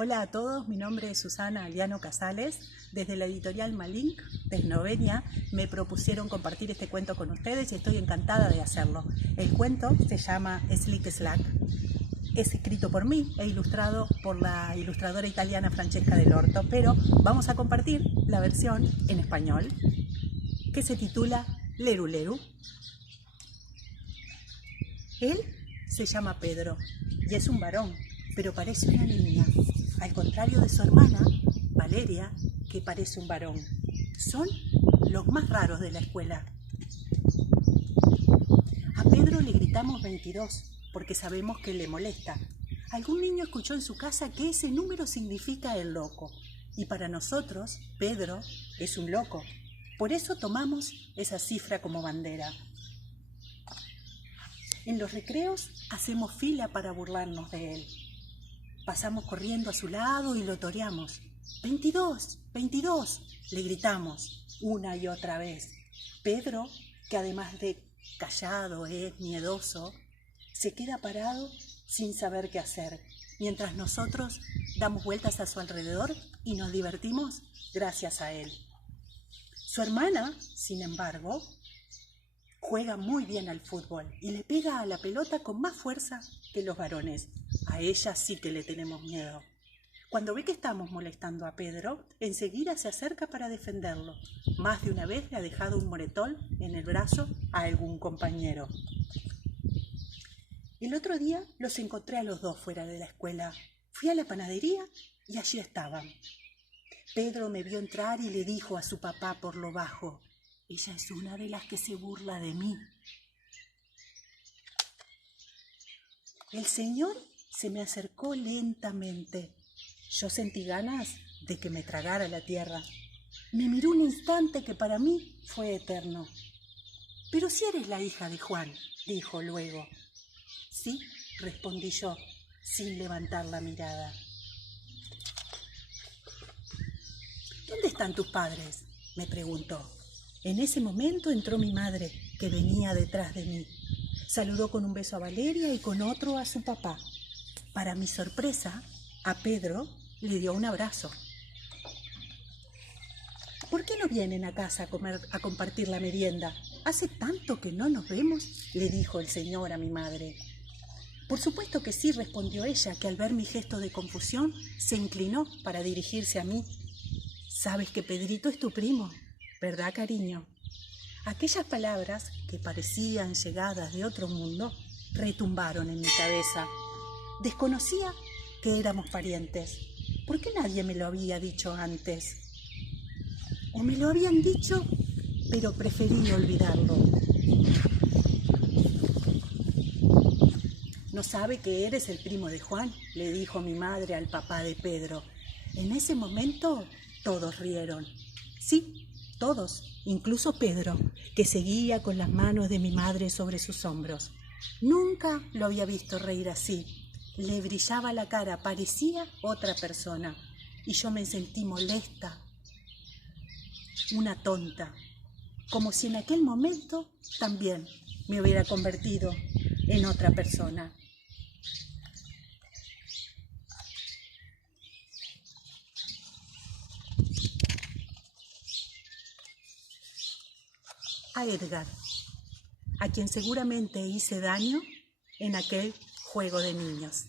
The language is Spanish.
Hola a todos, mi nombre es Susana Aliano Casales. Desde la editorial Malink de Eslovenia me propusieron compartir este cuento con ustedes y estoy encantada de hacerlo. El cuento se llama Slick Slack. Es escrito por mí e ilustrado por la ilustradora italiana Francesca Dell'Orto, pero vamos a compartir la versión en español que se titula Leru Leru. Él se llama Pedro y es un varón, pero parece una niña, al contrario de su hermana, Valeria, que parece un varón. Son los más raros de la escuela. A Pedro le gritamos 22 porque sabemos que le molesta. Algún niño escuchó en su casa que ese número significa el loco, y para nosotros Pedro es un loco. Por eso tomamos esa cifra como bandera. En los recreos hacemos fila para burlarnos de él. Pasamos corriendo a su lado y lo toreamos. 22, 22, le gritamos una y otra vez. Pedro, que además de callado es miedoso, se queda parado sin saber qué hacer, mientras nosotros damos vueltas a su alrededor y nos divertimos gracias a él. Su hermana, sin embargo, juega muy bien al fútbol y le pega a la pelota con más fuerza que los varones. A ella sí que le tenemos miedo. Cuando ve que estamos molestando a Pedro, enseguida se acerca para defenderlo. Más de una vez le ha dejado un moretón en el brazo a algún compañero. El otro día los encontré a los dos fuera de la escuela. Fui a la panadería y allí estaban. Pedro me vio entrar y le dijo a su papá por lo bajo: «Ella es una de las que se burla de mí». El señor se me acercó lentamente. Yo sentí ganas de que me tragara la tierra. Me miró un instante que para mí fue eterno. «Pero si eres la hija de Juan», dijo luego. «Sí», respondí yo, sin levantar la mirada. «¿Dónde están tus padres?», me preguntó. En ese momento entró mi madre, que venía detrás de mí. Saludó con un beso a Valeria y con otro a su papá. Para mi sorpresa, a Pedro le dio un abrazo. «¿Por qué no vienen a casa a compartir la merienda? Hace tanto que no nos vemos», le dijo el señor a mi madre. «Por supuesto que sí», respondió ella, que al ver mi gesto de confusión se inclinó para dirigirse a mí. «Sabes que Pedrito es tu primo, ¿verdad, cariño?». Aquellas palabras, que parecían llegadas de otro mundo, retumbaron en mi cabeza. Desconocía que éramos parientes. ¿Por qué nadie me lo había dicho antes? O me lo habían dicho, pero preferí olvidarlo. «¿No sabe que eres el primo de Juan?», le dijo mi madre al papá de Pedro. En ese momento todos rieron. Sí, todos, incluso Pedro, que seguía con las manos de mi madre sobre sus hombros. Nunca lo había visto reír así. Le brillaba la cara, parecía otra persona. Y yo me sentí molesta, una tonta, como si en aquel momento también me hubiera convertido en otra persona. A Edgar, a quien seguramente hice daño en aquel juego de niños.